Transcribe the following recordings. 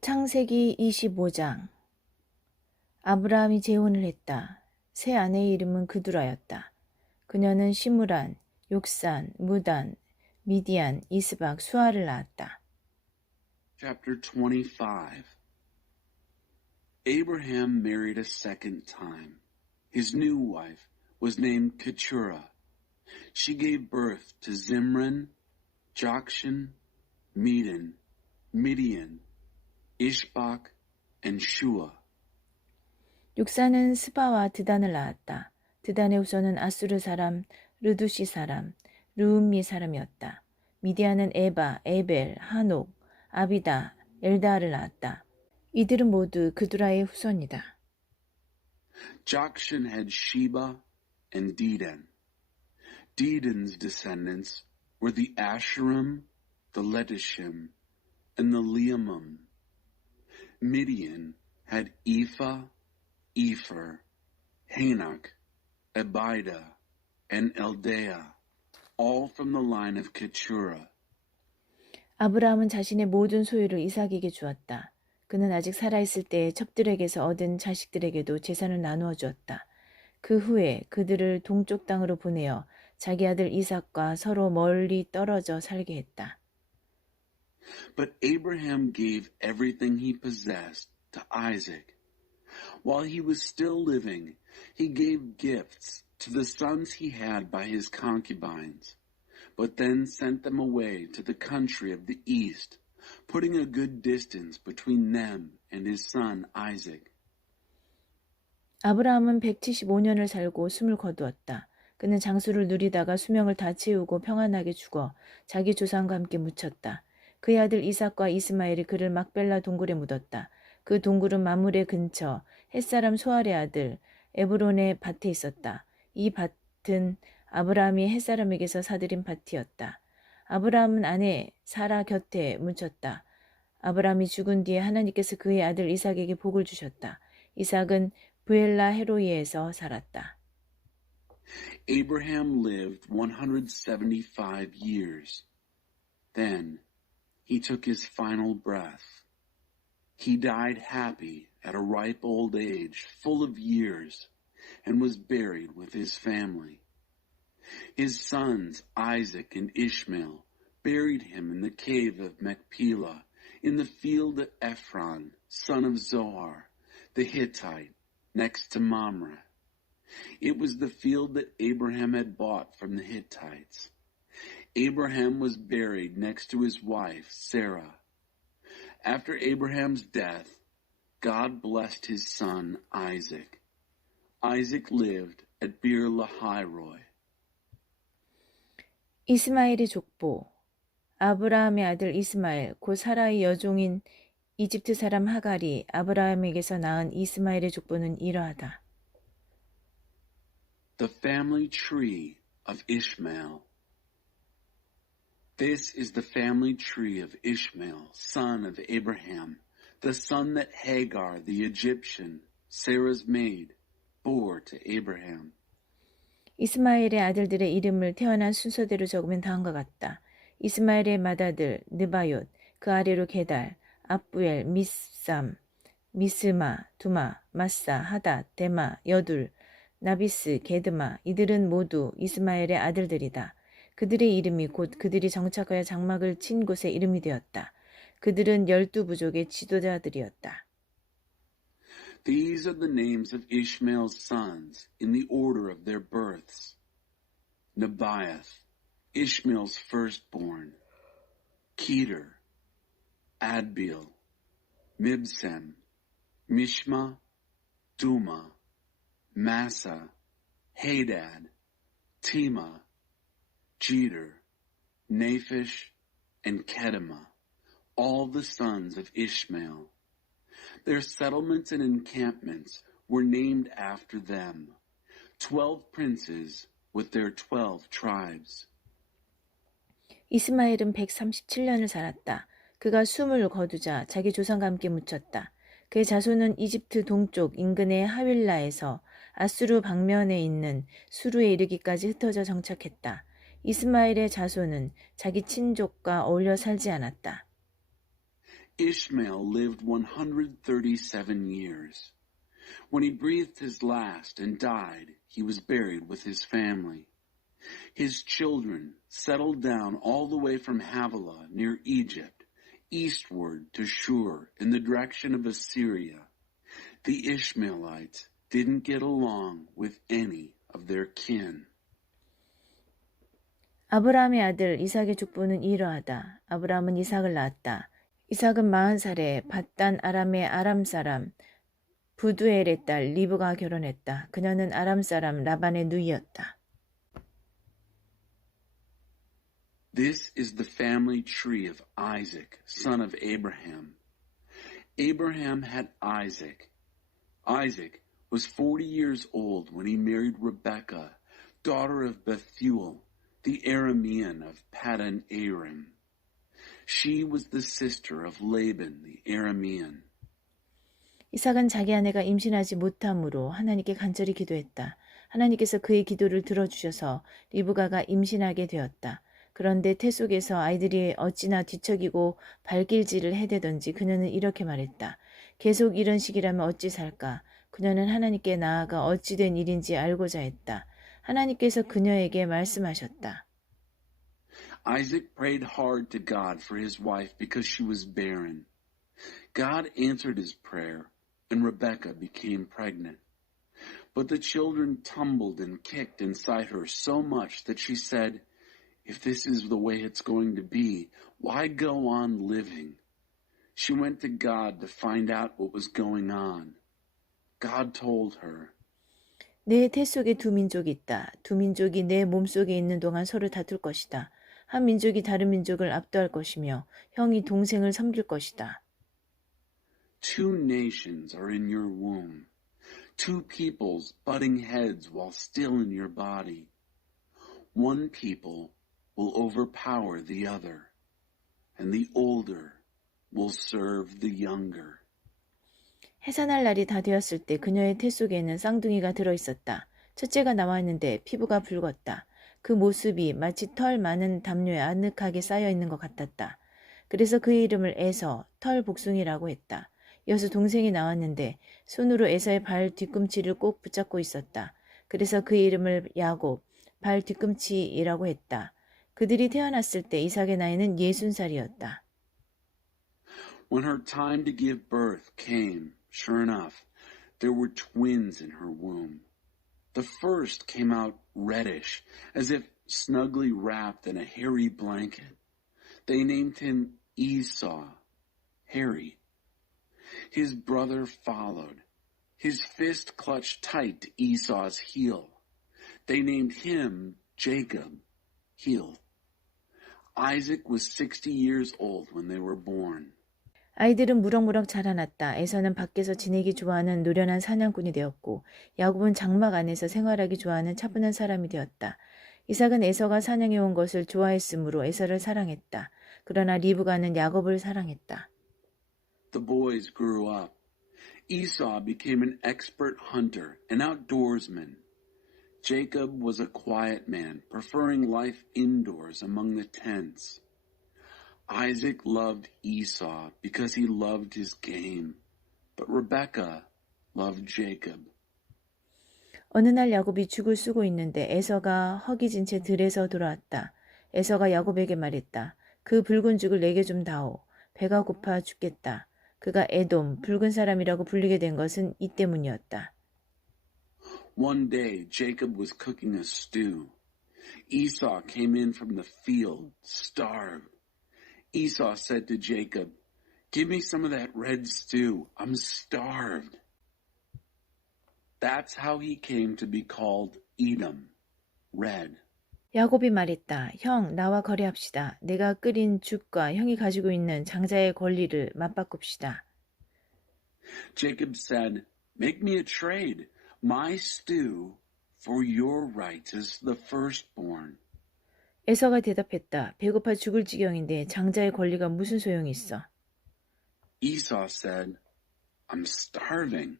창세기 25장. 아브라함이 재혼을 했다. 새 아내의 이름은 그두라였다. 그녀는 시므란, 욕산, 무단, 미디안, 이스박, 수아를 낳았다. Chapter 25. Abraham married a second time. His new wife was named Keturah. She gave birth to Zimran, Jokshan, Medan, Midian, Ishbak, and Shua. 욕산은 스바와 드단을 낳았다. 드단의 후손은 아수르 사람, 르두시 사람, 르움미 사람이었다. 미디안은 에바, 에벨, 하녹, 아비다, 엘다를 낳았다. 이들은 모두 그두라의 후손이다. Jokshan had Sheba and Dedan. Dedan's descendants were the Asherim, the Letishim, and the Leamim. Midian had Ephah, Epher, Hanok, Abida, and Eldaah, all from the line of Keturah. 아브라함은 자신의 모든 소유를 이삭에게 주었다. 그는 아직 살아있을 때 첩들에게서 얻은 자식들에게도 재산을 나누어 주었다. 그 후에 그들을 동쪽 땅으로 보내어 자기 아들 이삭과 서로 멀리 떨어져 살게 했다. But Abraham gave everything he possessed to Isaac. While he was still living, he gave gifts to the sons he had by his concubines, but then sent them away to the country of the east, putting a good distance between them and his son Isaac. 아브라함은 175년을 살고 숨을 거두었다. 그는 장수를 누리다가 수명을 다 채우고 평안하게 죽어 자기 조상과 함께 묻혔다. 그의 아들 이삭과 이스마엘이 그를 막벨라 동굴에 묻었다. 그 동굴은 마므레 근처 햇사람 소알의 아들 에브론의 밭에 있었다. 이 밭은 아브라함이 햇사람에게서 사들인 밭이었다. 아브라함은 아내 사라 곁에 묻혔다. 아브라함이 죽은 뒤에 하나님께서 그의 아들 이삭에게 복을 주셨다. 이삭은 브엘라 헤로이에서 살았다. Abraham lived 175 years. Then he took his final breath. He died happy at a ripe old age, full of years, and was buried with his family. His sons, Isaac and Ishmael, buried him in the cave of Machpelah, in the field of Ephron, son of Zohar, the Hittite, next to Mamre. It was the field that Abraham had bought from the Hittites. Abraham was buried next to his wife, Sarah. After Abraham's death, God blessed his son, Isaac. Isaac lived at Beer Lahairoi. 이스마엘의 족보. 아브라함의 아들 이스마엘, 곧 사라의 여종인 이집트 사람 하갈이 아브라함에게서 낳은 이스마엘의 족보는 이러하다. The family tree of Ishmael. This is the family tree of Ishmael, son of Abraham, the son that Hagar the Egyptian, Sarah's maid, bore to Abraham. 이스마엘의 아들들의 이름을 태어난 순서대로 적으면 다음과 같다. 이스마엘의 맏아들 느바옅, 그 아래로 게달, 압부엘, 미삼, 미스마, 두마, 마사, 하닷, 데마, 여둘, 나비스, 게드마, 이들은 모두 이스마엘의 아들들이다. 그들의 이름이 곧 그들이 정착하여 장막을 친 곳의 이름이 되었다. 그들은 12부족의 지도자들이었다. These are the names of Ishmael's sons in the order of their births. Nebaioth, Ishmael's firstborn. Ketur, Adbeel, Mibsam, Mishma, Duma, Massa, Hadad, Tema, Jeter, Naphish, and Kedema, all the sons of Ishmael. Their settlements and encampments were named after them, 12 princes with their 12 tribes. 이스마엘은 137년을 살았다. 그가 숨을 거두자 자기 조상과 함께 묻혔다. 그의 자손은 이집트 동쪽 인근의 하윌라에서 아수르 방면에 있는 수루에 이르기까지 흩어져 정착했다. 이스마엘의 자손은 자기 친족과 어울려 살지 않았다. Ishmael lived 137 years. When he breathed his last and died, he was buried with his family. His children settled down all the way from Havilah near Egypt, eastward to Shur in the direction of Assyria. The Ishmaelites didn't get along with any of their kin. 아브라함의 아들 이삭의 족보는 이러하다. 아브라함은 이삭을 낳았다. 이삭은 40살에 밧단 아람의 아람 사람 부두엘의 딸 리브가 결혼했다. 그녀는 아람 사람 라반의 누이였다. This is the family tree of Isaac, son of Abraham. Abraham had Isaac. Isaac was 40 years old when he married Rebekah, daughter of Bethuel, the Aramean of Paddan Aram. She was the sister of Laban, the Aramean. 이삭은 자기 아내가 임신하지 못함으로 하나님께 간절히 기도했다. 하나님께서 그의 기도를 들어주셔서 리브가가 임신하게 되었다. 그런데 태 속에서 아이들이 어찌나 뒤척이고 발길질을 해대던지 그녀는 이렇게 말했다. 계속 이런 식이라면 어찌 살까? 그녀는 하나님께 나아가 어찌 된 일인지 알고자 했다. 하나님께서 그녀에게 말씀하셨다. Isaac prayed hard to God for his wife because she was barren. God answered his prayer, and Rebekah became pregnant. But the children tumbled and kicked inside her so much that she said, "If this is the way it's going to be, why go on living?" She went to God to find out what was going on. God told her, 내 태 속에 두 민족이 있다. 두 민족이 내 몸속에 있는 동안 서로 다툴 것이다. 한 민족이 다른 민족을 압도할 것이며 형이 동생을 섬길 것이다. Two nations are in your womb, two peoples butting heads while still in your body. One people will overpower the other, and the older will serve the younger. 해산할 날이 다 되었을 때 그녀의 태 속에는 쌍둥이가 들어있었다. 첫째가 나왔는데 피부가 붉었다. 그 모습이 마치 털 많은 담요에 아늑하게 쌓여있는 것 같았다. 그래서 그의 이름을 에서, 털 복숭이라고 했다. 이어서 동생이 나왔는데 손으로 에서의 발 뒤꿈치를 꼭 붙잡고 있었다. 그래서 그의 이름을 야곱, 발 뒤꿈치이라고 했다. 그들이 태어났을 때 이삭의 나이는 60살이었다. When her time to give birth came, sure enough, there were twins in her womb. The first came out reddish, as if snugly wrapped in a hairy blanket. They named him Esau, hairy. His brother followed. His fist clutched tight to Esau's heel. They named him Jacob, heel. Isaac was 60 years old when they were born. 아이들은 무럭무럭 자라났다. 에서는 밖에서 지내기 좋아하는 노련한 사냥꾼이 되었고 야곱은 장막 안에서 생활하기 좋아하는 차분한 사람이 되었다. 이삭은 에서가 사냥해온 것을 좋아했으므로 에서를 사랑했다. 그러나 리브가는 야곱을 사랑했다. The boys grew up. Esau became an expert hunter and outdoorsman. Jacob was a quiet man, preferring life indoors among the tents. Isaac loved Esau because he loved his game, but Rebekah loved Jacob. 어느 날 야곱이 죽을 쓰고 있는데 에서가 허기진 채 들에서 돌아왔다. 에서가 야곱에게 말했다. 그 붉은 죽을 내게 좀 다오. 배가 고파 죽겠다. 그가 에돔, 붉은 사람이라고 불리게 된 것은 이 때문이었다. One day, Jacob was cooking a stew. Esau came in from the field, starved. Esau said to Jacob, "Give me some of that red stew. I'm starved." That's how he came to be called Edom, red. 야곱이 말했다. 형, 나와 거래합시다. 내가 끓인 죽과 형이 가지고 있는 장자의 권리를 맞바꿉시다. Jacob said, "Make me a trade. My stew for your rights as the firstborn." 에서가 대답했다. 배고파 죽을 지경인데 장자의 권리가 무슨 소용이 있어? Esau said, "I'm starving.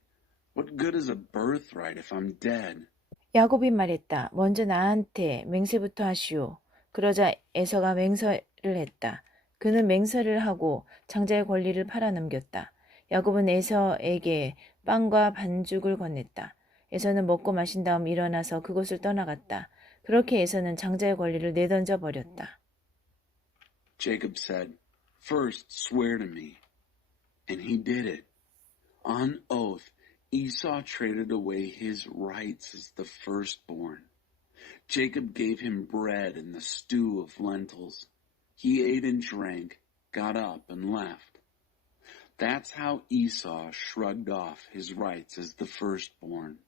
What good is a birthright if I'm dead?" 야곱이 말했다. 먼저 나한테 맹세부터 하시오. 그러자 에서가 맹세를 했다. 그는 맹세를 하고 장자의 권리를 팔아넘겼다. 야곱은 에서에게 빵과 반죽을 건넸다. 에서는 먹고 마신 다음 일어나서 그곳을 떠나갔다. 그렇게 에서는 장자의 권리를 내던져 버렸다. Jacob said, "First swear to me." And he did it. On oath, Esau traded away his rights as the firstborn. Jacob gave him bread and the stew of lentils. He ate and drank, got up and left. That's how Esau shrugged off his rights as the firstborn.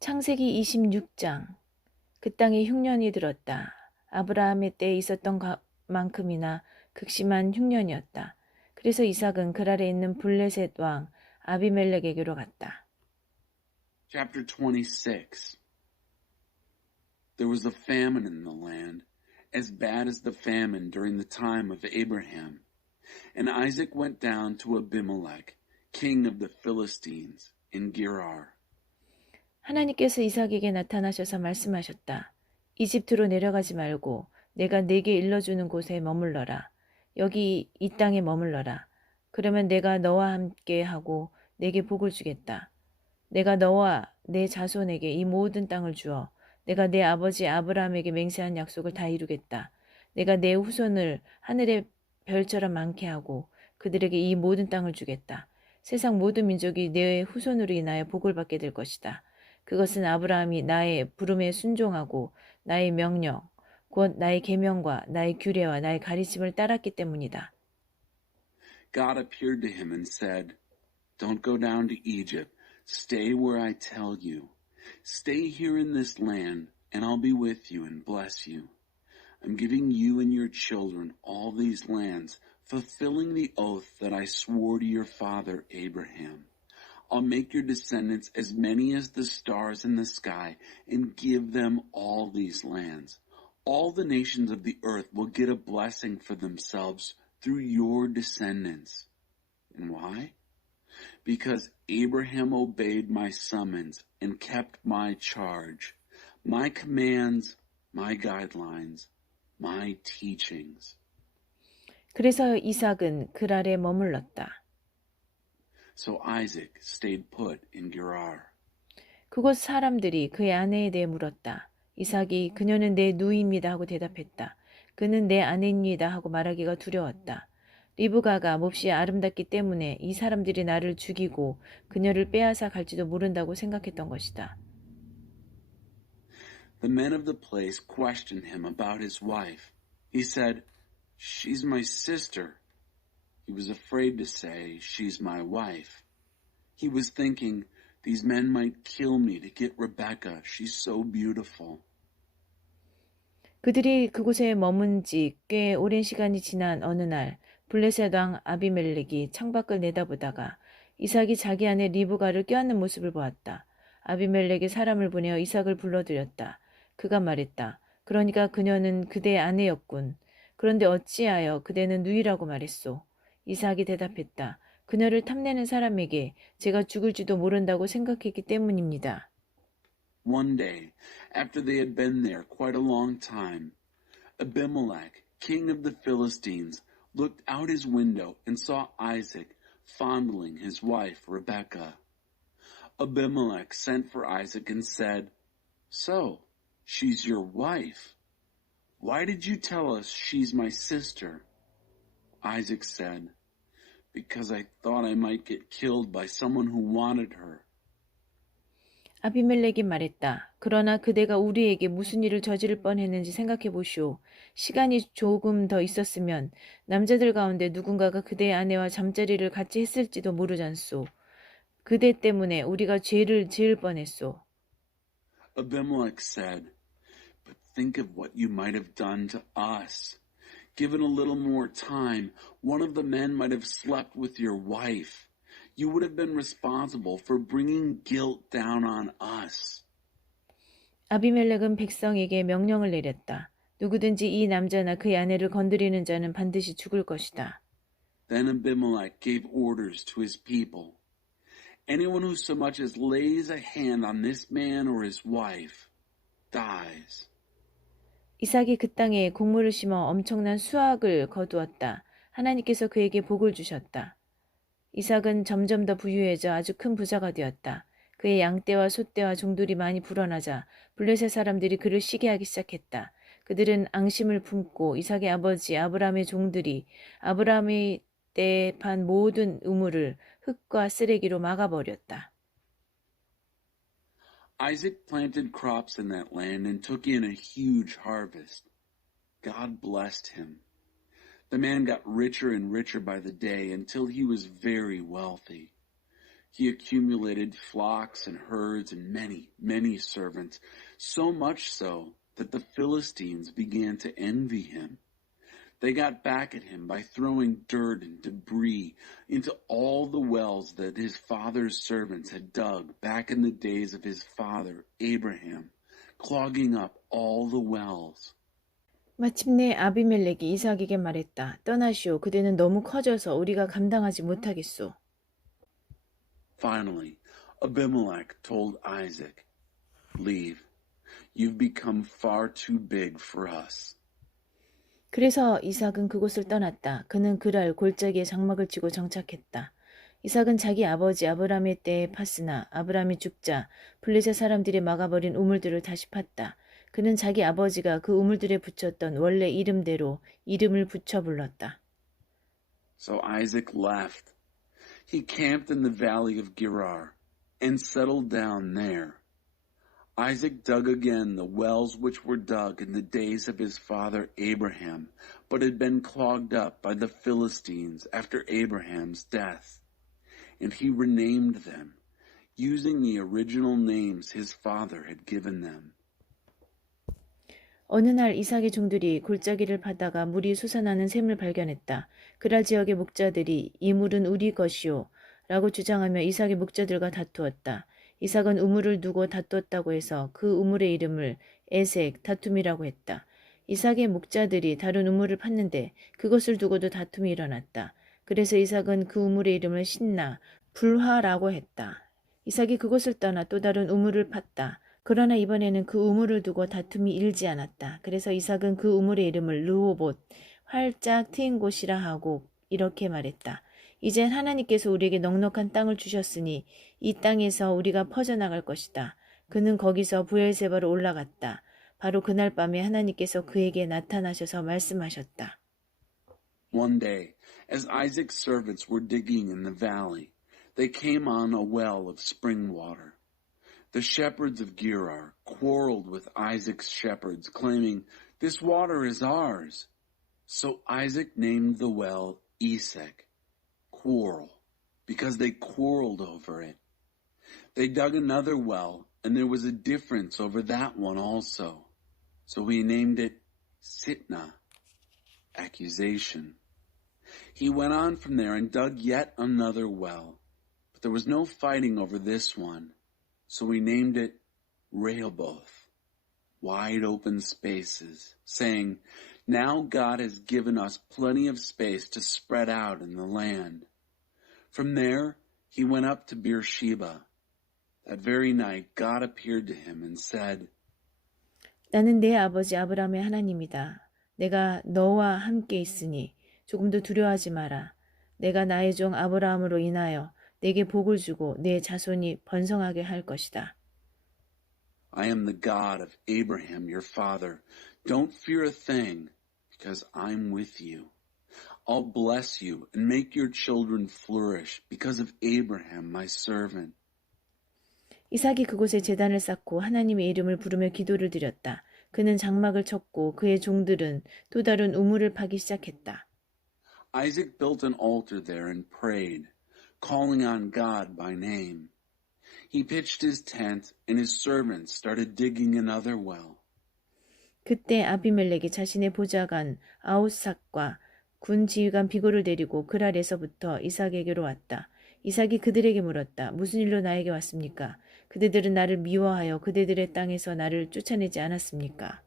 창세기 26장. 그 땅에 흉년이 들었다. 아브라함의 때에 있었던 만큼이나 극심한 흉년이었다. 그래서 이삭은 그랄에 있는 블레셋 왕 아비멜렉에게로 갔다. Chapter 26. There was a famine in the land, as bad as the famine during the time of Abraham. And Isaac went down to Abimelech, king of the Philistines, in Gerar. 하나님께서 이삭에게 나타나셔서 말씀하셨다. 이집트로 내려가지 말고 내가 내게 일러주는 곳에 머물러라. 여기 이 땅에 머물러라. 그러면 내가 너와 함께 하고 내게 복을 주겠다. 내가 너와 내 자손에게 이 모든 땅을 주어 내가 내 아버지 아브라함에게 맹세한 약속을 다 이루겠다. 내가 내 후손을 하늘의 별처럼 많게 하고 그들에게 이 모든 땅을 주겠다. 세상 모든 민족이 내 후손으로 인하여 복을 받게 될 것이다. 그것은 아브라함이 나의 부름에 순종하고 나의 명령, 곧 나의 계명과 나의 규례와 나의 가르침을 따랐기 때문이다. God appeared to him and said, "Don't go down to Egypt. Stay where I tell you. Stay here in this land, and I'll be with you and bless you. I'm giving you and your children all these lands, fulfilling the oath that I swore to your father Abraham. I'll make your descendants as many as the stars in the sky and give them all these lands. All the nations of the earth will get a blessing for themselves through your descendants." And why? Because Abraham obeyed my summons and kept my charge, my commands, my guidelines, my teachings. 그래서 이삭은 그랄에 머물렀다. So Isaac stayed put in Gerar. 그곳 사람들이 그의 아내에 대해 물었다. 이삭이 그녀는 내 누이입니다 하고 대답했다. 그는 내 아내입니다 하고 말하기가 두려웠다. 리브가가 몹시 아름답기 때문에 이 사람들이 나를 죽이고 그녀를 빼앗아 갈지도 모른다고 생각했던 것이다. The men of the place questioned him about his wife. He said, "She's my sister." He was afraid to say, "She's my wife." He was thinking, these men might kill me to get Rebecca. She's so beautiful. 그들이 그곳에 머문 지 꽤 오랜 시간이 지난 어느 날 블레셋 왕 아비멜렉이 창밖을 내다보다가 이삭이 자기 아내 리브가를 껴안는 모습을 보았다. 아비멜렉이 사람을 보내어 이삭을 불러들였다. 그가 말했다. 그러니까 그녀는 그대의 아내였군. 그런데 어찌하여 그대는 누이라고 말했소? 이삭이 대답했다. 그녀를 탐내는 사람에게 제가 죽을지도 모른다고 생각했기 때문입니다. One day, after they had been there quite a long time, Abimelech, king of the Philistines, looked out his window and saw Isaac fondling his wife Rebekah. Abimelech sent for Isaac and said, "So, she's your wife. Why did you tell us she's my sister?" Isaac said, "Because I thought I might get killed by someone who wanted her." 아비멜렉이 말했다. 그러나 그대가 우리에게 무슨 일을 저지를 뻔했는지 생각해 보시오. 시간이 조금 더 있었으면 남자들 가운데 누군가가 그대의 아내와 잠자리를 같이 했을지도 모르잖소. 그대 때문에 우리가 죄를 지을 뻔했소. Abimelech said, "But think of what you might have done to us. Given a little more time, one of the men might have slept with your wife. You would have been responsible for bringing guilt down on us." 아비멜렉은 백성에게 명령을 내렸다. 누구든지 이 남자나 그의 아내를 건드리는 자는 반드시 죽을 것이다. Then Abimelech gave orders to his people. Anyone who so much as lays a hand on this man or his wife dies. 이삭이 그 땅에 곡물을 심어 엄청난 수확을 거두었다. 하나님께서 그에게 복을 주셨다. 이삭은 점점 더 부유해져 아주 큰 부자가 되었다. 그의 양떼와 소떼와 종들이 많이 불어나자 블레셋 사람들이 그를 시기하기 시작했다. 그들은 앙심을 품고 이삭의 아버지 아브라함의 종들이 아브라함의 때에 판 모든 우물을 흙과 쓰레기로 막아버렸다. Isaac planted crops in that land and took in a huge harvest. God blessed him. The man got richer and richer by the day until he was very wealthy. He accumulated flocks and herds and many, many servants, so much so that the Philistines began to envy him. They got back at him by throwing dirt and debris into all the wells that his father's servants had dug back in the days of his father, Abraham, clogging up all the wells. 마침내 아비멜렉이 이삭에게 말했다. 떠나시오. 그대는 너무 커져서 우리가 감당하지 못하겠소. Finally, Abimelech told Isaac, "Leave. You've become far too big for us." 그래서 이삭은 그곳을 떠났다. 그는 그랄 골짜기에 장막을 치고 정착했다. 이삭은 자기 아버지 아브라함의 때에 팠으나 아브라함이 죽자 블레셋 사람들이 막아버린 우물들을 다시 팠다. 그는 자기 아버지가 그 우물들에 붙였던 원래 이름대로 이름을 붙여 불렀다. So Isaac left. He camped in the valley of Gerar and settled down there. Isaac dug again the wells which were dug in the days of his father Abraham, but had been clogged up by the Philistines after Abraham's death. And he renamed them, using the original names his father had given them. 어느 날 이삭의 종들이 골짜기를 파다가 물이 솟아나는 샘을 발견했다. 그랄 지역의 목자들이 이 물은 우리 것이요 라고 주장하며 이삭의 목자들과 다투었다. 이삭은 우물을 두고 다투었다고 해서 그 우물의 이름을 에색, 다툼이라고 했다. 이삭의 목자들이 다른 우물을 팠는데 그것을 두고도 다툼이 일어났다. 그래서 이삭은 그 우물의 이름을 신나, 불화라고 했다. 이삭이 그곳을 떠나 또 다른 우물을 팠다. 그러나 이번에는 그 우물을 두고 다툼이 일지 않았다. 그래서 이삭은 그 우물의 이름을 르호봇, 활짝 트인 곳이라 하고 이렇게 말했다. 이젠 하나님께서 우리에게 넉넉한 땅을 주셨으니 이 땅에서 우리가 퍼져나갈 것이다. 그는 거기서 부엘세바로 올라갔다. 바로 그날 밤에 하나님께서 그에게 나타나셔서 말씀하셨다. One day, as Isaac's servants were digging in the valley, they came on a well of spring water. The shepherds of Gerar quarreled with Isaac's shepherds, claiming, "This water is ours." So Isaac named the well Esek, quarrel, because they quarreled over it. They dug another well, and there was a difference over that one also. So he named it Sitnah, accusation. He went on from there and dug yet another well, but there was no fighting over this one. So we named it Rehoboth, wide open spaces, saying, "Now God has given us plenty of space to spread out in the land." From there, he went up to Beersheba. That very night, God appeared to him and said, 나는 내 아버지 아브라함의 하나님이다. 내가 너와 함께 있으니 조금도 두려워하지 마라. 내가 나의 종 아브라함으로 인하여 내게 복을 주고 내 자손이 번성하게 할 것이다. "I am the God of Abraham, your father. Don't fear a thing, because I'm with you. I'll bless you and make your children flourish because of Abraham, my servant." 이삭이 그곳에 제단을 쌓고 하나님의 이름을 부르며 기도를 드렸다. 그는 장막을 쳤고 그의 종들은 또 다른 우물을 파기 시작했다. Isaac built an altar there and prayed, calling on God by name. He pitched his tent and his servants started digging another well. 그때 아비멜렉이 자신의 보좌관 아우삭과 군 지휘관 비고를 데리고 그랄에서부터 이삭에게로 왔다. 이삭이 그들에게 물었다. 무슨 일로 나에게 왔습니까? 그대들은 나를 미워하여 그대들의 땅에서 나를 쫓아내지 않았습니까?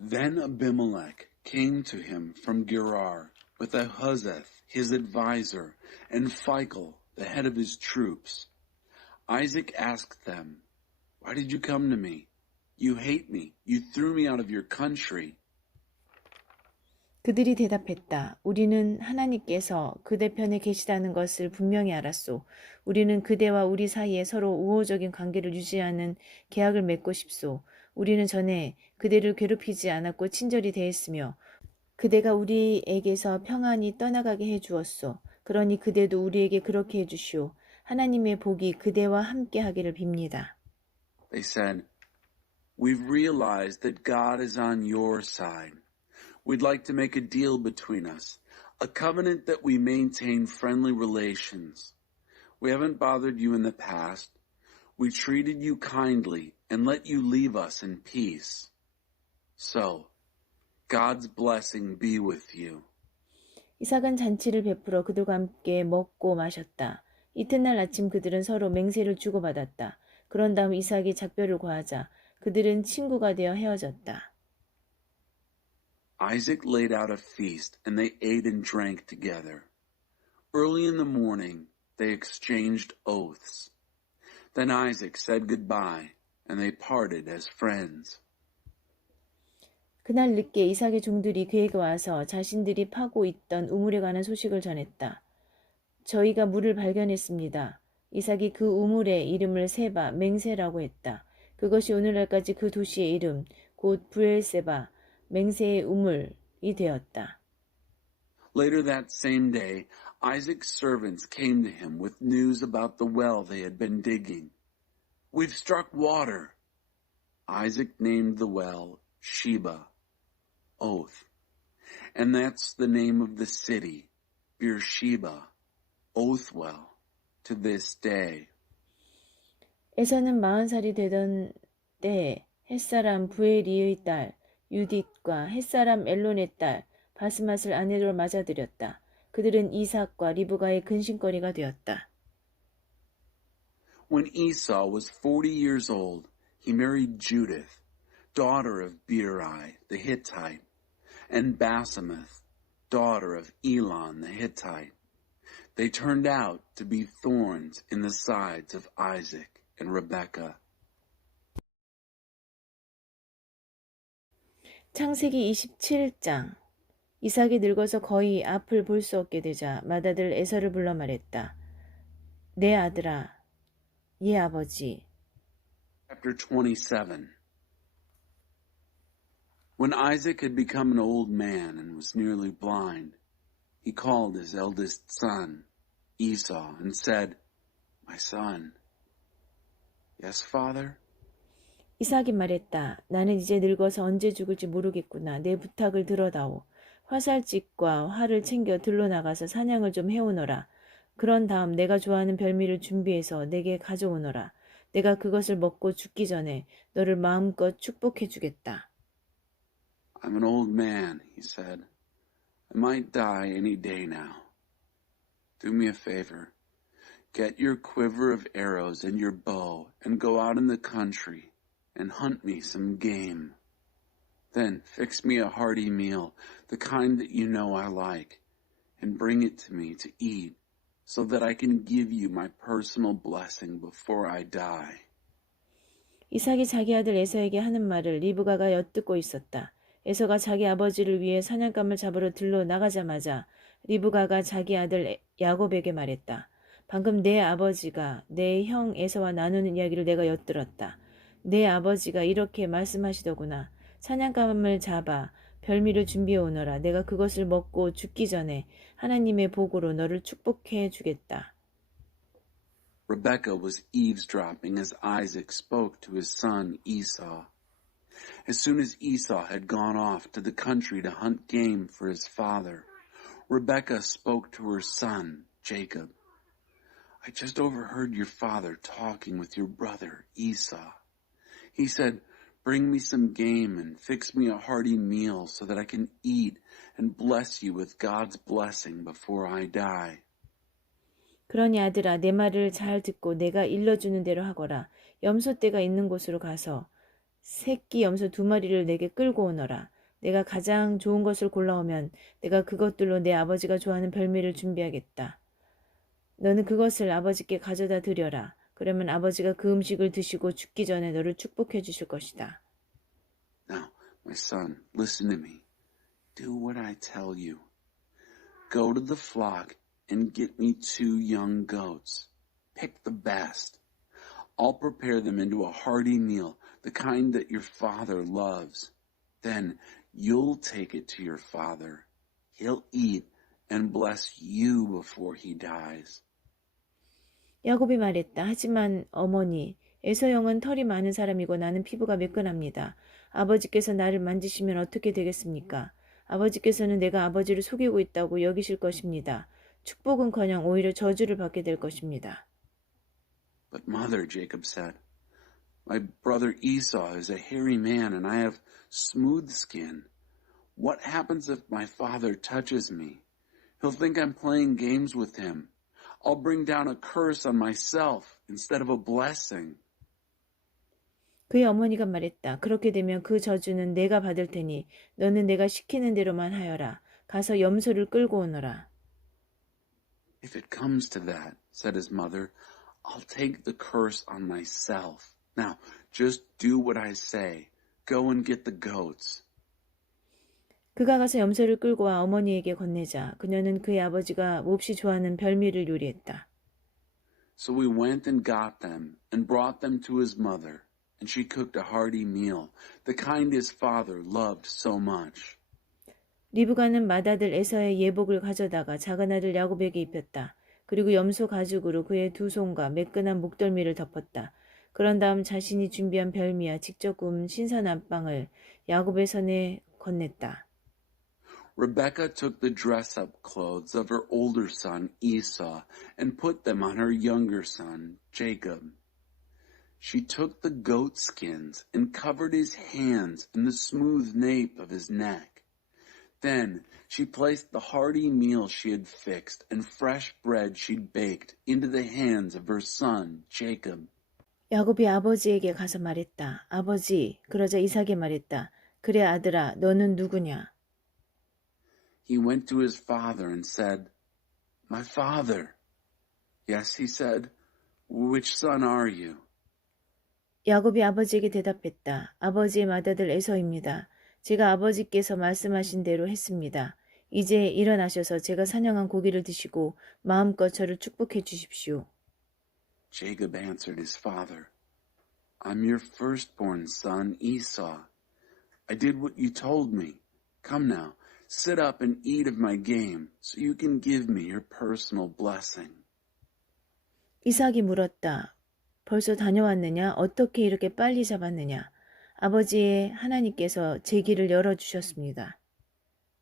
Then Abimelech came to him from Gerar with Ahuzeth, his advisor, and Phicol, the head of his troops. Isaac asked them, "Why did you come to me?" You hate me. You threw me out of your country. 그들이 대답했다. 우리는 하나님께서 그대 편에 계시다는 것을 분명히 알았소. 우리는 그대와 우리 사이에 서로 우호적인 관계를 유지하는 계약을 맺고 싶소. 우리는 전에 그대를 괴롭히지 않았고 친절히 대했으며 그대가 우리에게서 평안히 떠나가게 해주었소. 그러니 그대도 우리에게 그렇게 해주시오. 하나님의 복이 그대와 함께 하기를 빕니다. They said, We've realized that God is on your side. We'd like to make a deal between us, a covenant that we maintain friendly relations. We haven't bothered you in the past. We treated you kindly and let you leave us in peace. So, God's blessing be with you. 이삭은 잔치를 베풀어 그들과 함께 먹고 마셨다. 이튿날 아침 그들은 서로 맹세를 주고받았다. 그런 다음 이삭이 작별을 고하자 그들은 친구가 되어 헤어졌다. Isaac laid out a feast, and they ate and drank together. Early in the morning, they exchanged oaths. Then Isaac said goodbye, and they parted as friends. 그날 늦게 이삭의 종들이 그에게 와서 자신들이 파고 있던 우물에 관한 소식을 전했다. 저희가 물을 발견했습니다. 이삭이 그 우물의 이름을 세바, 맹세라고 했다. 그것이 오늘날까지 그 도시의 이름, 곧 브엘세바, 맹세의 우물이 되었다. Later that same day, Isaac's servants came to him with news about the well they had been digging. We've struck water. Isaac named the well Sheba, oath. And that's the name of the city, Beersheba, oath well, to this day. 에서는 40살이 되던 때에 햇사람 부에리의 딸 유딧과 햇사람 엘론의 딸 바스맛을 아내로 맞아들였다. 그들은 이삭과 리브가의 근심거리가 되었다. When Esau was 40 years old, he married Judith, daughter of Beeri the Hittite, and Basemath, daughter of Elon the Hittite. They turned out to be thorns in the sides of Isaac and Rebekah. 창세기 27장. 이삭이 늙어서 거의 앞을 볼 수 없게 되자 맏아들 에서를 불러 말했다. 내 아들아, 예 아버지. Chapter 27. When Isaac had become an old man and was nearly blind, he called his eldest son, Esau, and said, My son. Yes, father? 이삭이 말했다. 나는 이제 늙어서 언제 죽을지 모르겠구나. 내 부탁을 들어다오. 화살찍과 활을 챙겨 들로 나가서 사냥을 좀 해오너라. 그런 다음 내가 좋아하는 별미를 준비해서 내게 가져오너라. 내가 그것을 먹고 죽기 전에 너를 마음껏 축복해 주겠다. I'm an old man, he said. I might die any day now. Do me a favor. Get your quiver of arrows and your bow and go out in the country and hunt me some game. Then fix me a hearty meal, the kind that you know I like, and bring it to me to eat so that I can give you my personal blessing before I die. 이삭이 자기 아들 에서에게 하는 말을 리브가가 엿듣고 있었다. 에서가 자기 아버지를 위해 사냥감을 잡으러 들러 나가자마자 리브가가 자기 아들 야곱에게 말했다. 방금 내 아버지가 내 형 에서와 나누는 이야기를 내가 엿들었다. 내 아버지가 이렇게 말씀하시더구나. 사냥감을 잡아 별미를 준비해 오너라. 내가 그것을 먹고 죽기 전에 하나님의 복으로 너를 축복해 주겠다. Rebekah was eavesdropping as Isaac spoke to his son Esau. As soon as Esau had gone off to the country to hunt game for his father, Rebekah spoke to her son, Jacob. I just overheard your father talking with your brother, Esau. He said, bring me some game and fix me a hearty meal so that I can eat and bless you with God's blessing before I die. 그러니 아들아, 내 말을 잘 듣고 내가 일러주는 대로 하거라. 염소떼가 있는 곳으로 가서 새끼 염소 2마리를 내게 끌고 오너라. 내가 가장 좋은 것을 골라오면 내가 그것들로 내 아버지가 좋아하는 별미를 준비하겠다. 너는 그것을 아버지께 가져다 드려라. 그러면 아버지가 그 음식을 드시고 죽기 전에 너를 축복해 주실 것이다. Now, my son, listen to me. Do what I tell you. Go to the flock and get me 2 young goats. Pick the best. I'll prepare them into a hearty meal, the kind that your father loves. Then you'll take it to your father. He'll eat and bless you before he dies. 야곱이 말했다. 하지만 어머니, 에서 형은 털이 많은 사람이고 나는 피부가 매끈합니다. 아버지께서 나를 만지시면 어떻게 되겠습니까? 아버지께서는 내가 아버지를 속이고 있다고 여기실 것입니다. 축복은커녕 오히려 저주를 받게 될 것입니다. But mother, Jacob said, my brother Esau is a hairy man and I have smooth skin. What happens if my father touches me? He'll think I'm playing games with him. I'll bring down a curse on myself instead of a blessing. 그의 어머니가 말했다. 그렇게 되면 그 저주는 내가 받을 테니 너는 내가 시키는 대로만 하여라. 가서 염소를 끌고 오너라. If it comes to that, said his mother, I'll take the curse on myself. Now, just do what I say. Go and get the goats. 그가 가서 염소를 끌고 와 어머니에게 건네자 그녀는 그의 아버지가 몹시 좋아하는 별미를 요리했다. So we went and got them and brought them to his mother, and she cooked a hearty meal, the kind his father loved so much. 리브가는 맏아들 에서의 예복을 가져다가 작은 아들 야곱에게 입혔다. 그리고 염소 가죽으로 그의 2 손과 매끈한 목덜미를 덮었다. 그런 다음 자신이 준비한 별미와 직접 구운 신선한 빵을 야곱의 손에 건넸다. Rebekah took the dress-up clothes of her older son Esau and put them on her younger son Jacob. She took the goat skins and covered his hands and the smooth nape of his neck. Then she placed the hearty meal she had fixed and fresh bread she'd baked into the hands of her son Jacob. 야곱이 아버지에게 가서 말했다. 아버지, 그러자 이삭이 말했다. 그래 아들아, 너는 누구냐? He went to his father and said, My father. Yes, he said, Which son are you? 야곱이 아버지에게 대답했다. 아버지의 맏아들 에서입니다. 제가 아버지께서 말씀하신 대로 했습니다. 이제 일어나셔서 제가 사냥한 고기를 드시고 마음껏 저를 축복해 주십시오. Jacob answered his father, I'm your firstborn son Esau. I did what you told me. Come now, sit up and eat of my game so you can give me your personal blessing. 이삭이 물었다. 벌써 다녀왔느냐? 어떻게 이렇게 빨리 잡았느냐? 아버지의 하나님께서 제 길을 열어주셨습니다.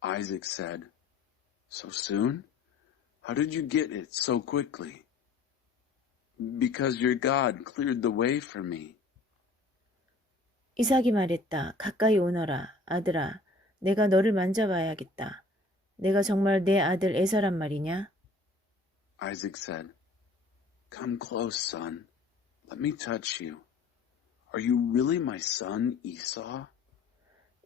Isaac said, So soon? How did you get it so quickly? Because your God cleared the way for me. 이삭이 말했다. 가까이 오너라. 아들아, 내가 너를 만져봐야겠다. 내가 정말 내 아들 에서란 말이냐? Isaac said, Come close, son. Let me touch you. Are you really my son, Esau?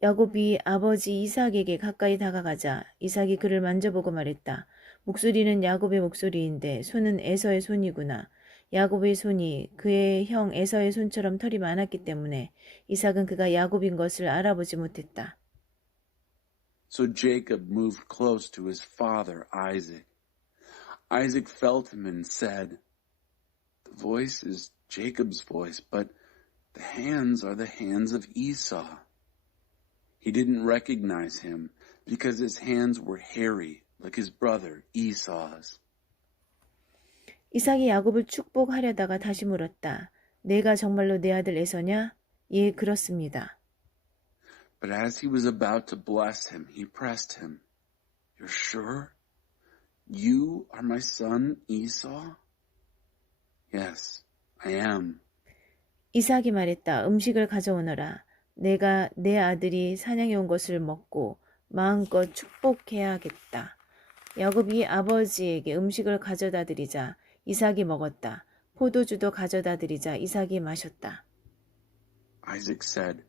야곱이 아버지 이삭에게 가까이 다가가자 이삭이 그를 만져보고 말했다. 목소리는 야곱의 목소리인데 손은 에서의 손이구나. 야곱의 손이 그의 형 에서의 손처럼 털이 많았기 때문에 이삭은 그가 야곱인 것을 알아보지 못했다. So Jacob moved close to his father, Isaac. Isaac felt him and said, The voice is Jacob's voice, but the hands are the hands of Esau. He didn't recognize him because his hands were hairy like his brother Esau's. 이삭이 야곱을 축복하려다가 다시 물었다. 내가 정말로 내 아들 에서냐? 예, 그렇습니다. But as he was about to bless him, he pressed him. You're sure? You are my son Esau? Yes, I am. 이삭이 말했다. 음식을 가져오너라. 내가 내 아들이 사냥해 온 것을 먹고 마음껏 축복해야겠다. 야곱이 아버지에게 음식을 가져다 드리자 이삭이 먹었다. 포도주도 가져다 드리자 이삭이 마셨다. Isaac said,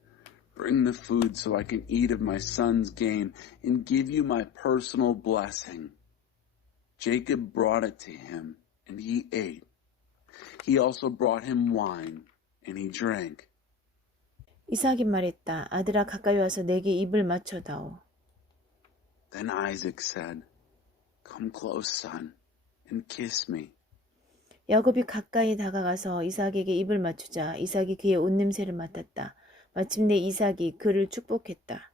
Bring the food so I can eat of my son's game and give you my personal blessing. Jacob brought it to him, and he ate. He also brought him wine, and he drank. 이삭이 말했다. 아들아 가까이 와서 내게 입을 맞춰다오. Then Isaac said, Come close, son, and kiss me. 야곱이 가까이 다가가서 이삭에게 입을 맞추자 이삭이 그의 옷냄새를 맡았다. 마침내 이삭이 그를 축복했다.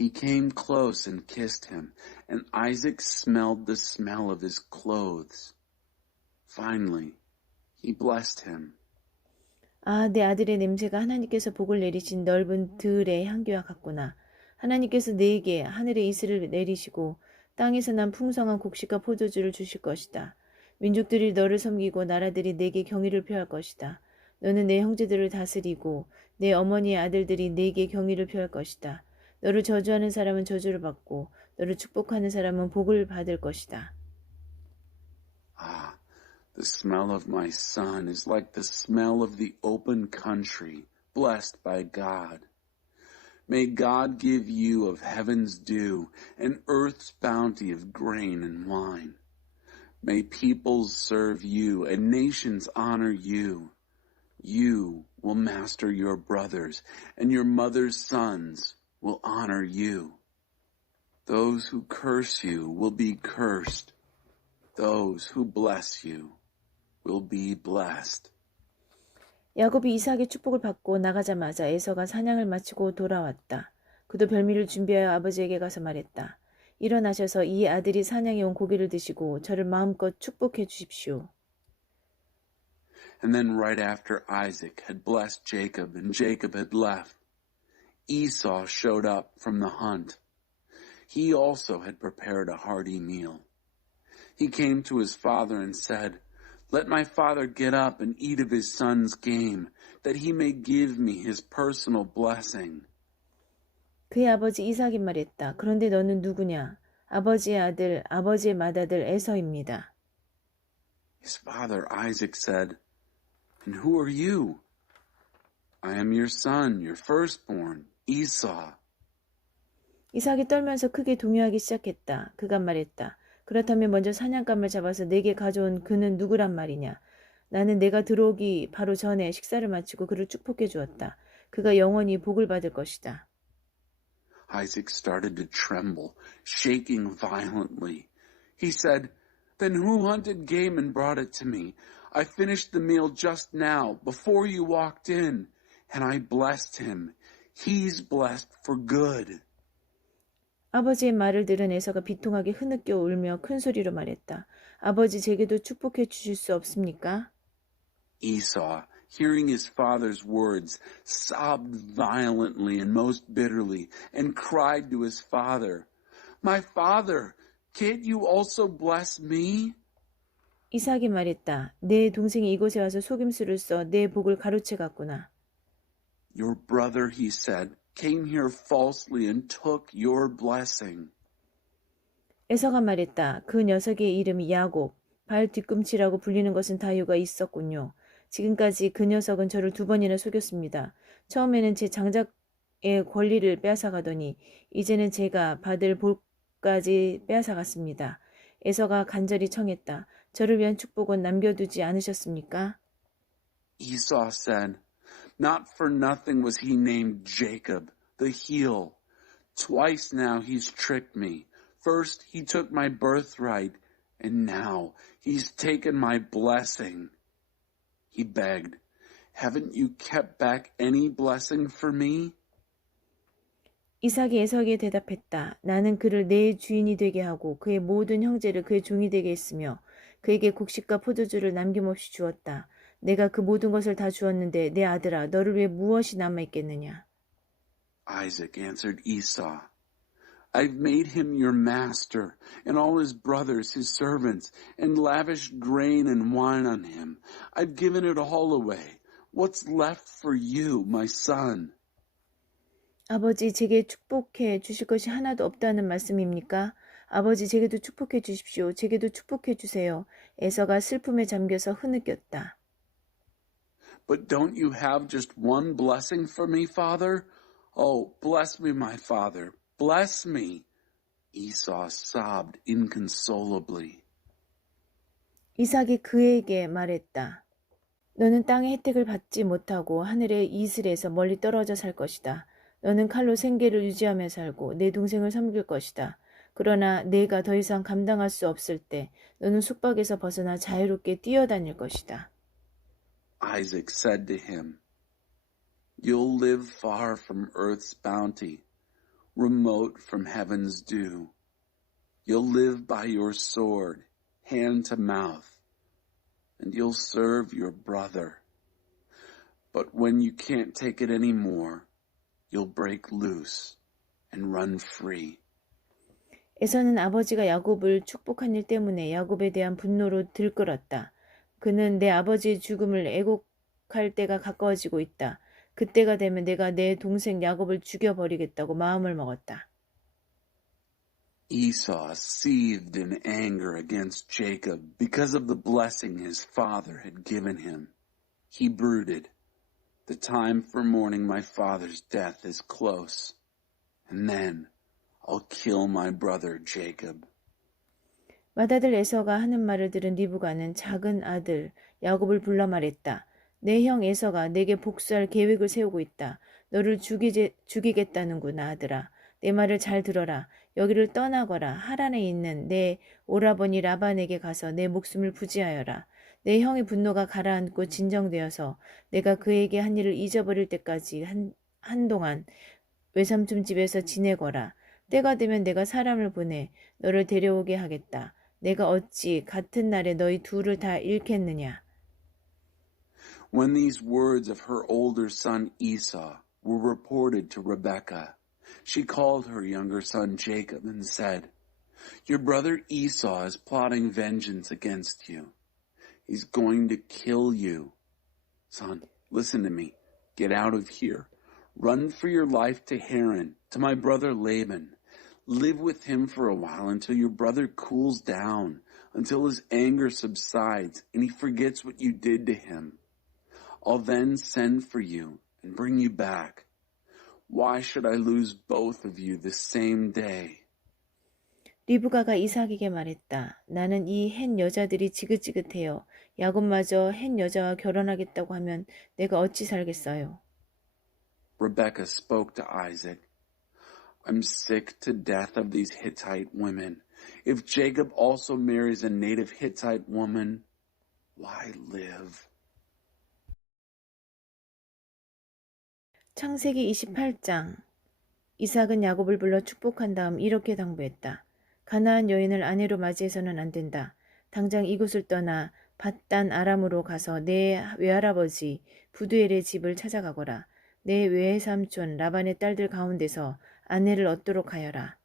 He came close and kissed him, and Isaac smelled the smell of his clothes. Finally, he blessed him. 아, 내 아들의 냄새가 하나님께서 복을 내리신 넓은 들의 향기와 같구나. 하나님께서 내게 하늘의 이슬을 내리시고 땅에서 난 풍성한 곡식과 포도주를 주실 것이다. 민족들이 너를 섬기고 나라들이 내게 경의를 표할 것이다. 너는 내 형제들을 다스리고 내 어머니의 아들들이 내게 경의를 표할 것이다. 너를 저주하는 사람은 저주를 받고 너를 축복하는 사람은 복을 받을 것이다. Ah, the smell of my son is like the smell of the open country, blessed by God. May God give you of heaven's dew and earth's bounty of grain and wine. May peoples serve you and nations honor you. You will master your brothers, and your mother's sons will honor you. Those who curse you will be cursed. Those who bless you will be blessed. 야곱이 이삭의 축복을 받고 나가자마자 에서가 사냥을 마치고 돌아왔다. 그도 별미를 준비하여 아버지에게 가서 말했다. 일어나셔서 이 아들이 사냥해 온 고기를 드시고 저를 마음껏 축복해 주십시오. And then right after Isaac had blessed Jacob and Jacob had left, Esau showed up from the hunt. He also had prepared a hearty meal. He came to his father and said, Let my father get up and eat of his son's game, that he may give me his personal blessing. 그의 아버지 이삭이 말했다. 그런데 너는 누구냐? 아버지의 아들, 아버지의 맏아들 에서입니다. His father Isaac said, And who are you? I am your son, your firstborn, Esau. 이삭이 떨면서 크게 동요하기 시작했다. 그가 말했다. 그렇다면 먼저 사냥감을 잡아서 내게 가져온 그는 누구란 말이냐? 나는 내가 들어오기 바로 전에 식사를 마치고 그를 축복해 주었다. 그가 영원히 복을 받을 것이다. Isaac started to tremble, shaking violently. He said, Then who hunted game and brought it to me? I finished the meal just now, before you walked in, and I blessed him. He's blessed for good. 아버지의 말을 들은 에서가 비통하게 흐느껴 울며 큰 소리로 말했다. 아버지 제게도 축복해 주실 수 없습니까? Esau, hearing his father's words, sobbed violently and most bitterly, and cried to his father, My father, can't you also bless me? 이삭이 말했다. 내 동생이 이곳에 와서 속임수를 써 내 복을 가로채 갔구나. Your brother, he said, came here falsely and took your blessing. 에서가 말했다. 그 녀석의 이름이 야곱, 발 뒤꿈치라고 불리는 것은 다 이유가 있었군요. 지금까지 그 녀석은 저를 2번이나 속였습니다. 처음에는 제 장작의 권리를 빼앗아가더니 이제는 제가 받을 복까지 빼앗아갔습니다. 에서가 간절히 청했다. 저를 위한 축복은 남겨두지 않으셨습니까? Esau said, Not for nothing was he named Jacob, the heel. Twice now he's tricked me. First he took my birthright, and now he's taken my blessing. He begged, Haven't you kept back any blessing for me? 이삭이 에서에게 대답했다. 나는 그를 내 주인이 되게 하고 그의 모든 형제를 그의 종이 되게 했으며 그에게 곡식과 포도주를 남김없이 주었다. 내가 그 모든 것을 다 주었는데 내 아들아 너를 위해 무엇이 남아있겠느냐? Isaac answered Esau, I've made him your master, and all his brothers his servants, and lavished grain and wine on him. I've given it all away. What's left for you, my son? 아버지 제게 축복해 주실 것이 하나도 없다는 말씀입니까? 아버지 제게도 축복해 주십시오. 제게도 축복해 주세요. 에서가 슬픔에 잠겨서 흐느꼈다. But don't you have just one blessing for me, father? Oh, bless me, my father. Bless me. Esau sobbed inconsolably. 이삭이 그에게 말했다. 너는 땅의 혜택을 받지 못하고 하늘의 이슬에서 멀리 떨어져 살 것이다. 너는 칼로 생계를 유지하며 살고 내 동생을 섬길 것이다. 그러나 내가 더 이상 감당할 수 없을 때 너는 숙박에서 벗어나 자유롭게 뛰어다닐 것이다. Isaac said to him, "You'll live far from earth's bounty, remote from heaven's dew. You'll live by your sword, hand to mouth, and you'll serve your brother. But when you can't take it anymore, you'll break loose and run free." 에서는 아버지가 야곱을 축복한 일 때문에 야곱에 대한 분노로 들끓었다. 그는 내 아버지의 죽음을 애곡할 때가 가까워지고 있다. 그때가 되면 내가 내 동생 야곱을 죽여버리겠다고 마음을 먹었다. Esau seethed in anger against Jacob because of the blessing his father had given him. He brooded, "The time for mourning my father's death is close, and then I'll kill my brother Jacob." 맏아들 에서가 하는 말을 들은 리브가는 작은 아들 야곱을 불러 말했다. 내 형 에서가 내게 복수할 계획을 세우고 있다. 너를 죽이겠다는구나 아들아. 내 말을 잘 들어라. 여기를 떠나거라. 하란에 있는 내 오라버니 라반에게 가서 내 목숨을 부지하여라. 내 형의 분노가 가라앉고 진정되어서 내가 그에게 한 일을 잊어버릴 때까지 한동안 외삼촌 집에서 지내거라. 때가 되면 내가 사람을 보내 너를 데려오게 하겠다. 내가 어찌 같은 날에 너희 둘을 다 잃겠느냐. When these words of her older son Esau were reported to Rebekah, she called her younger son Jacob and said, "Your brother Esau is plotting vengeance against you. He's going to kill you. Son, listen to me. Get out of here. Run for your life to Haran, to my brother Laban. Live with him for a while until your brother cools down, until his anger subsides and he forgets what you did to him. I'll then send for you and bring you back. Why should I lose both of you the same day?" 리브가가 이삭에게 말했다. 나는 이 햇 여자들이 지긋지긋해요. 야곱마저 햇 여자와 결혼하겠다고 하면 내가 어찌 살겠어요. Rebekah spoke to Isaac, "I'm sick to death of these Hittite women. If Jacob also marries a native Hittite woman, why live?" 창세기 28장. 이삭은 야곱을 불러 축복한 다음 이렇게 당부했다. 가나안 여인을 아내로 맞이해서는 안 된다. 당장 이곳을 떠나 밧단 아람으로 가서 내 외할아버지 부두엘의 집을 찾아가거라. 내 외삼촌 라반의 딸들 가운데서 아내를 얻도록 하여라.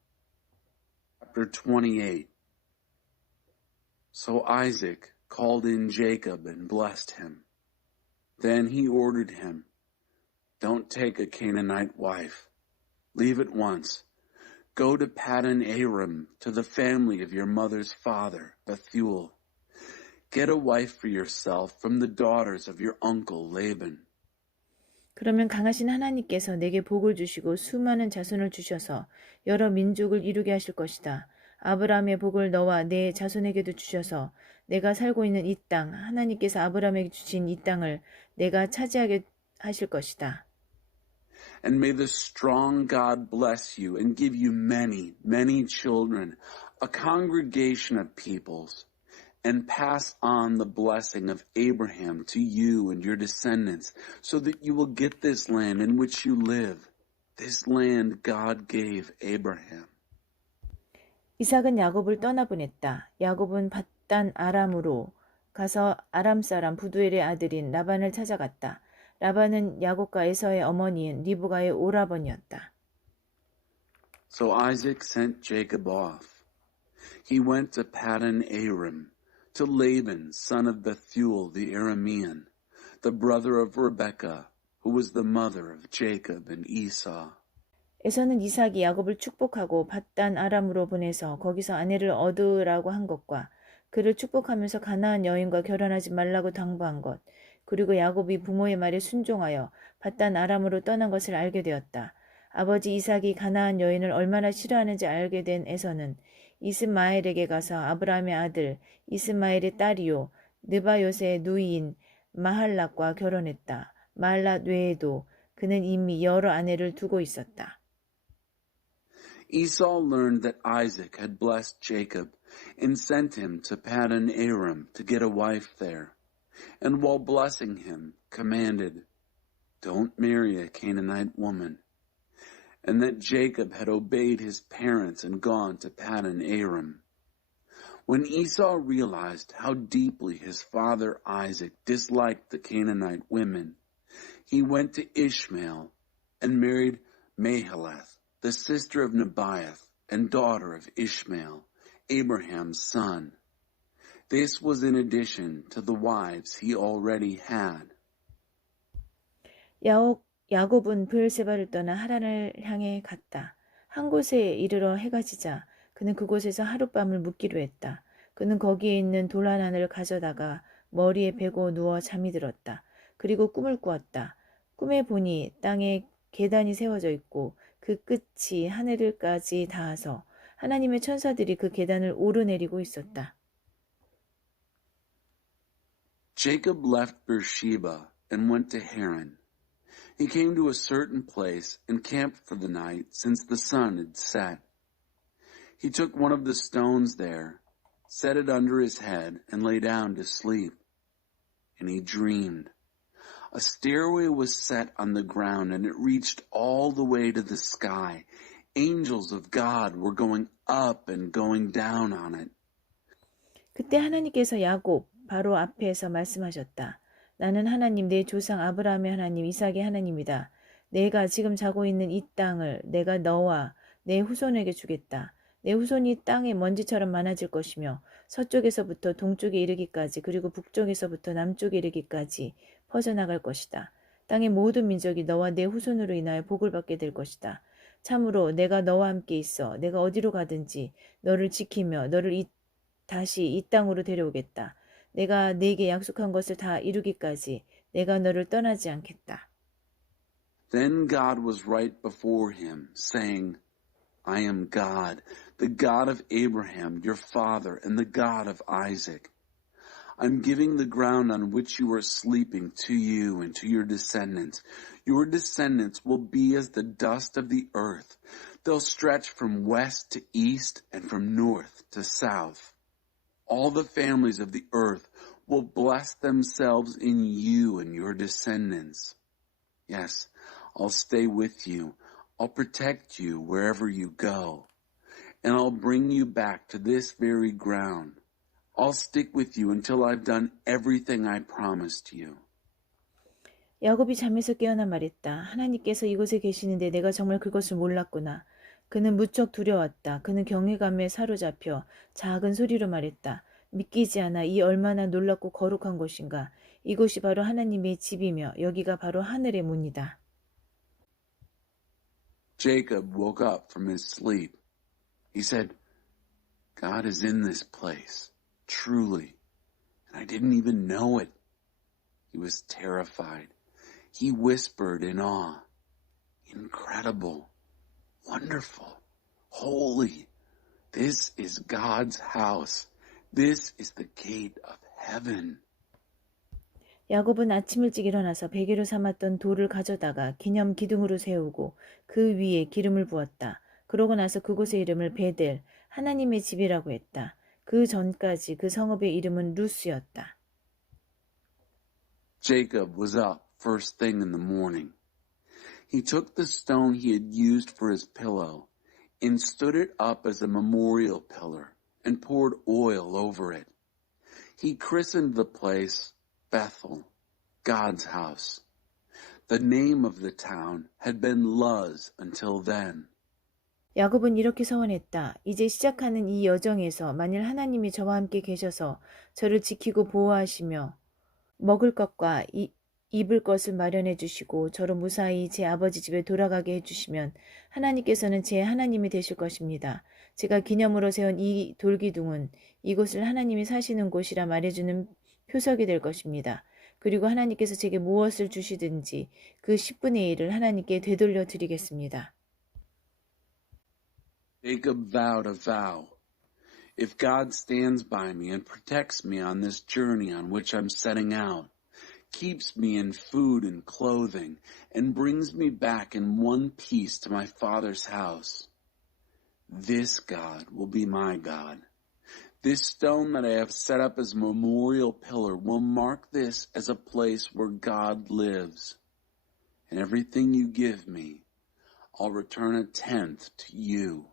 Chapter 28. So Isaac called in Jacob and blessed him. Then he ordered him, "Don't take a Canaanite wife. Leave at once. Go to Paddan Aram, to the family of your mother's father, Bethuel. Get a wife for yourself from the daughters of your uncle Laban." 그러면 강하신 하나님께서 내게 복을 주시고 수많은 자손을 주셔서 여러 민족을 이루게 하실 것이다. 아브라함의 복을 너와 내 자손에게도 주셔서 내가 살고 있는 이 땅, 하나님께서 아브라함에게 주신 이 땅을 내가 차지하게 하실 것이다. And may the strong God bless you and give you many, many children, a congregation of peoples, and pass on the blessing of Abraham to you and your descendants, so that you will get this land in which you live, this land God gave Abraham. 이삭은 야곱을 떠나보냈다. 야곱은 밧단 아람으로 가서 아람 사람 부두엘의 아들인 라반을 찾아갔다. 라반은 야곱과 에서의 어머니인 리브가의 오라버니였다. So Isaac sent Jacob off. He went to Paddan Aram, to Laban, son of Bethuel the Aramean, the brother of Rebekah, who was the mother of Jacob and Esau. 에서는 이삭이 야곱을 축복하고 밧단 아람으로 보내서 거기서 아내를 얻으라고 한 것과 그를 축복하면서 가나안 여인과 결혼하지 말라고 당부한 것, 그리고 야곱이 부모의 말에 순종하여 밧단 아람으로 떠난 것을 알게 되었다. 아버지 이삭이 가나안 여인을 얼마나 싫어하는지 알게 된 에서는 이스마엘에게 가서 아브라함의 아들 이스마엘의 딸이요 느바요스의 누이인 마할랏과 결혼했다. 마할랏 외에도 그는 이미 여러 아내를 두고 있었다. Esau learned that Isaac had blessed Jacob and sent him to Paddan Aram to get a wife there, and while blessing him, commanded, "Don't marry a Canaanite woman," and that Jacob had obeyed his parents and gone to Paddan Aram. When Esau realized how deeply his father Isaac disliked the Canaanite women, he went to Ishmael and married Mahalath, the sister of Nebaioth and daughter of Ishmael, Abraham's son. This was in addition to the wives he already had. 야곱은 브엘세바를 떠나 하란을 향해 갔다. 한 곳에 이르러 해가 지자 그는 그곳에서 하룻밤을 묵기로 했다. 그는 거기에 있는 돌 하나를 가져다가 머리에 베고 누워 잠이 들었다. 그리고 꿈을 꾸었다. 꿈에 보니 땅에 계단이 세워져 있고 그 끝이 하늘까지 닿아서 하나님의 천사들이 그 계단을 오르내리고 있었다. Jacob left Beersheba and went to Haran. He came to a certain place and camped for the night since the sun had set. He took one of the stones there, set it under his head, and lay down to sleep. And he dreamed. A stairway was set on the ground, and it reached all the way to the sky. Angels of God were going up and going down on it. 그때 하나님께서 야곱 바로 앞에서 말씀하셨다. 나는 하나님 내 조상 아브라함의 하나님 이삭의 하나님이다. 내가 지금 자고 있는 이 땅을 내가 너와 내 후손에게 주겠다. 내 후손이 땅의 먼지처럼 많아질 것이며 서쪽에서부터 동쪽에 이르기까지 그리고 북쪽에서부터 남쪽에 이르기까지 퍼져나갈 것이다. 땅의 모든 민족이 너와 내 후손으로 인하여 복을 받게 될 것이다. 참으로 내가 너와 함께 있어 내가 어디로 가든지 너를 지키며 너를 다시 이 땅으로 데려오겠다. 내가 네게 약속한 것을 다 이루기까지 내가 너를 떠나지 않겠다. Then God was right before him, saying, I am God, the God of Abraham, your father, and the God of Isaac. I'm giving the ground on which you are sleeping to you and to your descendants. Your descendants will be as the dust of the earth. They'll stretch from west to east and from north to south. All the families of the earth will bless themselves in you and your descendants. Yes, I'll stay with you. I'll protect you wherever you go. And I'll bring you back to this very ground. I'll stick with you until I've done everything I promised you. 야곱이 잠에서 깨어나 말했다. 하나님께서 이곳에 계시는데 내가 정말 그것을 몰랐구나. 그는 무척 두려웠다. 그는 경외감에 사로잡혀 작은 소리로 말했다. 믿기지 않아. 이 얼마나 놀랍고 거룩한 곳인가. 이곳이 바로 하나님의 집이며 여기가 바로 하늘의 문이다. Jacob woke up from his sleep. He said, God is in this place, truly, and I didn't even know it. He was terrified. He whispered in awe, incredible, wonderful, holy. This is God's house. This is the gate of heaven. 야곱은 아침 일찍 일어나서 베개로 삼았던 돌을 가져다가 기념 기둥으로 세우고 그 위에 기름을 부었다. 그러고 나서 그곳의 이름을 베델, 하나님의 집이라고 했다. 그 전까지 그 성읍의 이름은 루스였다. Jacob was up first thing in the morning. He took the stone he had used for his pillow and stood it up as a memorial pillar and poured oil over it. He christened the place Bethel, God's house. The name of the town had been Luz until then. 야곱은 이렇게 서원했다. 이제 시작하는 이 여정에서 만일 하나님이 저와 함께 계셔서 저를 지키고 보호하시며 먹을 것과 입을 것을 마련해 주시고 저로 무사히 제 아버지 집에 돌아가게 해주시면 하나님께서는 제 하나님이 되실 것입니다. 제가 기념으로 세운 이 돌기둥은 이곳을 하나님이 사시는 곳이라 말해주는 표석이 될 것입니다. 그리고 하나님께서 제게 무엇을 주시든지 그 10분의 1을 하나님께 되돌려 드리겠습니다. Jacob vowed a vow. If God stands by me and protects me on this journey on which I'm setting out, keeps me in food and clothing, and brings me back in one piece to my Father's house. This God will be my God. This stone that I have set up as a memorial pillar will mark this as a place where God lives. And everything you give me, I'll return 1/10 to you.